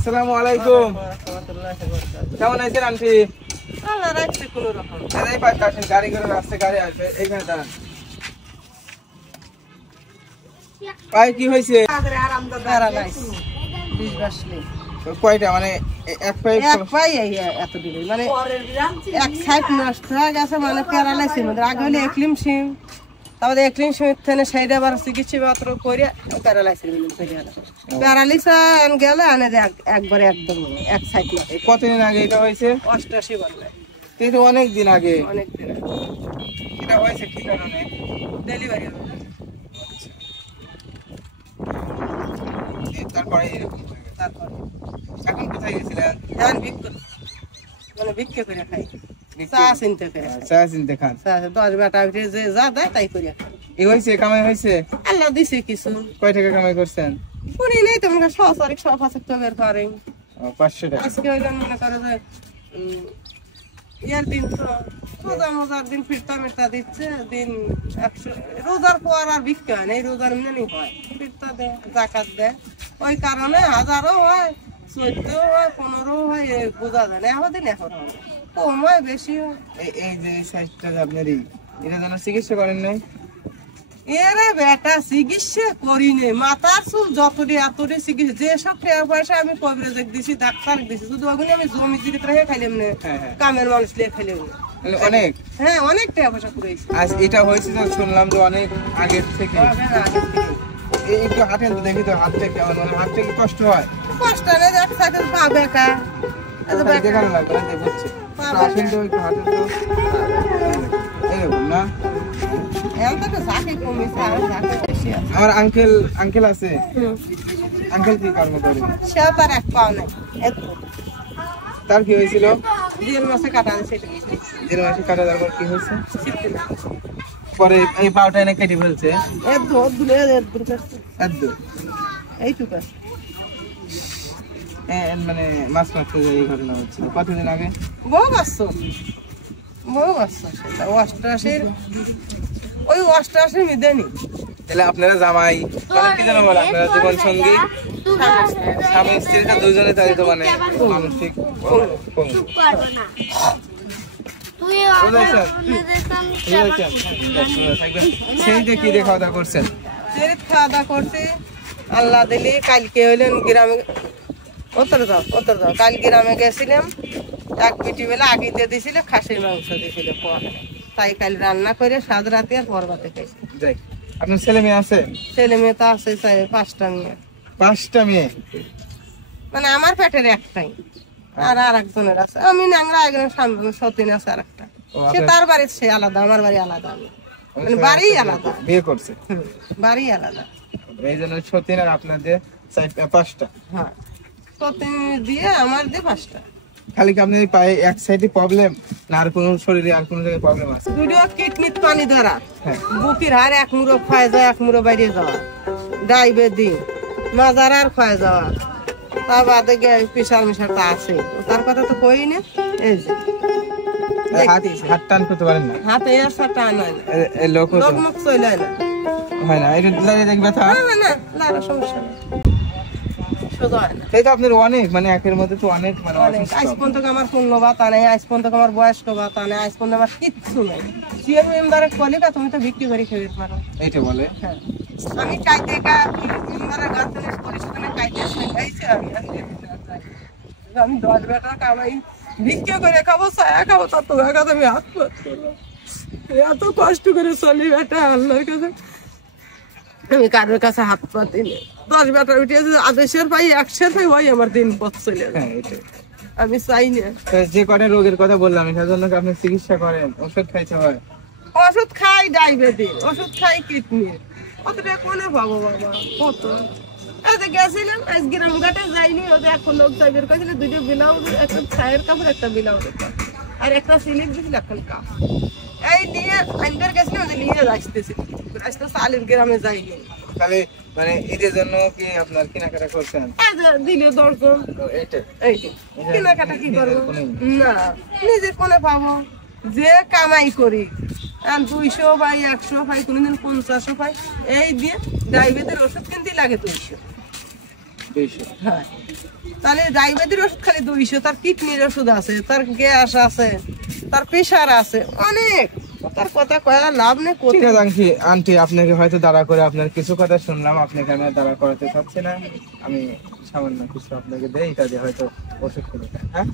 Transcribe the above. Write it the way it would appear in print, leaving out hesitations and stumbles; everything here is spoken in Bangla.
আসসালামু আলাইকুম। কেমন আছেন আন্টি? আল্লাহ রাখছে কোন রকম। এই পাশে আসেন, গাড়ি করে রাস্তায় গাড়ি আসবে, এইখানে দাঁড়ান। পায়ে কি হয়েছে? কয়টা মানে এক পায়ে? এক পায়ে এত দিলে মানে এক সাইড নষ্ট হয়ে গেছে, মানে প্যারালাইসিস মধ্যে। আগে হলে একলিম সিম, তারপরে একলিম সিমের থেকে সেইটা আবার চিকিৎসা পত্র করে প্যারালাইসিস প্যারালিসিস গেলে আনে একবারে একদম এক সাইড না। কতদিন আগে এটা হয়েছে? 88 বলে। কিন্তু অনেক দিন আগে। অনেক দিন এটা হয়েছে কি কারণে? ডেলিভারি। তারপরে এরকম হয়ে গেছে। তারপরে এখন কোথায় গেছিলেন? এখন ভিক্ষা করে খাই, চা চিনতে করে চা চিনতে খান। 10 বেটা যে যা দেয় তাই করে খাই। এই হয়েছে, কামাই হয়েছে? আল্লাহ দিছে কিছু। কয় টাকা কামাই করছেন? শুনি নেই তোমাকে 100 তো বের করে। 500 টাকা। আজকে হইলেন মনে করো যে ইয়ার দিন তো রোজার দিন ফিরতা মিরতা দিচ্ছে, দিন 100 রোজার পর আর ভিক্ষা হয় না, এই রোজার মিলেই হয়, ফিরতা দেয়, জাকাত দেয়। ওই কারণে 1000ও হয়, 14 হয়, 15 হয়, বোঝা যায় না। এখন এখন হয় কম হয় বেশি হয়। এই যে সাইজটা আপনার এটা যেন চিকিৎসা করেন নাই? এরে বেটা চিকিৎসা করিনি, মাথার চুল যতটি এতটি চিকিৎসা, যেসব টাকা পয়সা আমি কবিরাজ দিছি, ডাক্তার দিছি, শুধু ওগুলো আমি জমি জিরিত রেখে খাইলাম না, কামের মানুষ লিয়ে খাইলাম না। অনেক? হ্যাঁ, অনেক টাকা পয়সা করেছি। আজ এটা হয়েছে তো শুনলাম যে অনেক আগের থেকে। একটু হাঁটেন তো দেখি তো, হাতটা কেমন, মানে হাতটা কি কষ্ট হয়? কষ্ট নেই, এক সাইকেল পা বেকা দেখানো লাগবে না, বুঝছি। আসেন তো, একটু হাঁটেন তো, এরকম না? আমার আঙ্কেল আছে। আঙ্কেল কি কর্ম করে? সে তার এক পাও নেই। তার কি হয়েছিল? 1.5 মাসে কাটা দিয়েছে। 1.5 মাসে কাটা দেওয়ার পর কি হয়েছে? পরে এই পাওটা এনে কেটে ফেলছে। এইটুকু মানে মাছ মারতে যাই এই ঘটনা হচ্ছিল। কতদিন আগে? বহু বাচ্চা সেটা 88 ওই 88 মিদেনি। তাহলে আপনারা জামাই মানে কি জানো বলে, আপনারা জীবন সঙ্গী, স্বামী স্ত্রীটা দুজনে, তাই তো মানে মানসিক কি দিয়ে খাওয়া দাওয়া করছেন? খাওয়া দাওয়া করছি আল্লাহ দিলি। কালকে হইলেন গ্রামে, উত্তর যাও কাল গ্রামে গেছিলাম, এক বিটি বেলা আগে দিয়ে দিয়েছিল, খাসির মাংস দিয়েছিল পর, তাই কাল রান্না করে সাত রাতে আর পরবাতে খাইছি। যাই, আপনার ছেলে মেয়ে আছে? ছেলে মেয়ে তো আছে 5টা মেয়ে। 5টা মেয়ে? মানে আমার পেটের একটাই, আর আরেকজনের আছে। আমি ন্যাংরা, একজন সতীন আছে আর একটা। সে তার বাড়ি, সে আলাদা, আমার বাড়ি আলাদা, মানে বাড়ি আলাদা, বিয়ে করছে, বাড়ি আলাদা। এই জন্য সতীন আর আপনাদের 5টা? হ্যাঁ, সতীন দিয়ে আমার দিয়ে 5টা। খালি কি আপনার পায়ে এক সাইডে প্রবলেম, না আর কোনো শরীরে আর কোনো জায়গায় প্রবলেম আছে? দুটো কিডনির পানি ধরা, বুকের হাড় এক মুড়ো ক্ষয় যাওয়া, এক মুড়ো বাইরে যাওয়া, ডায়াবেটিস, মাজার আর ক্ষয় যাওয়া, তার বাদে প্রেশার মিশারটা আছে, তার কথা তো কই না। এই যে হাত টান করতে পারেন না? হাতে আসা টান হয় না, লোক মুখ চলে না, হয় না? এটা লাগে দেখবে ব্যথা? না, লারা সমস্যা নেই, সোজা হয় না। তাই তো আপনার অনেক, মানে একের মধ্যে তো অনেক, মানে আজ পর্যন্ত আমার পূর্ণ ভাতা নেই, আজ পর্যন্ত আমার বয়স্ক ভাতা নেই, আজ পর্যন্ত আমার কিচ্ছু নেই। সিএম মেম্বারে কলিকা তুমি তো বিক্রি করে খেয়ে পারো, এইটা বলে। হ্যাঁ, আমি কাইতে মেম্বারের গার্জেনের পরিষদে কাইতে খাইছি। আমি 10 বেটা কামাই, ভিক্ষা করে খাবো, ছায়া খাবো, তত কাছে আমি হাত পাত করবো। এত কষ্ট করে চলি বেটা, আল্লাহর কাছে আমি কারোর কাছে হাত পাতি নেই। 10 বেটা উঠিয়েছে, আদেশের পাই 100 পাই, ওই আমার দিন পথ চলে যায়। আমি চাই না। যে কটা রোগের কথা বললাম, এটার জন্য আপনি চিকিৎসা করেন, ওষুধ খাইতে হয়? ওষুধ খাই ডায়াবেটিস, ওষুধ খাই কিডনি, কতটা কোনে পাবো বাবা, কত গেছিলাম। আজ গ্রাম ঘাটে যাইনি, ওদের এখন লোক যাইবের কাছিল, 2টো ব্লাউজ, একটা ছায়ের কাপড়, একটা ব্লাউজ, আর একটা সিলিপ দিয়েছিল, এখন কাপ এই নিয়ে আইনবার গেছিলাম, ওদের নিয়ে আসতেছি, আসতে সালির গ্রামে যাইনি। তাহলে মানে ঈদের জন্য কি আপনার কেনাকাটা করছেন? দিলে দরকার, কেনাকাটা কি করবো না, নিজে কোনে পাবো, যে কামাই করি 200 পাই, 100 পাই, কোনদিন 50 পাই, এই দিয়ে ডায়াবেটিসের ওষুধ কিনতে লাগে 200। 200 হ্যাঁ, তাহলে ডায়াবেটির ওষুধ খালি 200, তার কিডনির ওষুধ আছে, তার গ্যাস আছে, তার প্রেশার আছে, অনেক। তার কথা কয়া লাভ নেই। ঠিক আছে আন্টি, আন্টি আপনাকে হয়তো দাঁড়া করে আপনার কিছু কথা শুনলাম, আপনাকে আমি আর দাঁড়া করাতে চাচ্ছি না। আমি সামান্য কিছু আপনাকে দেই, এটা দিয়ে হয়তো ওষুধ কিনে খান। হ্যাঁ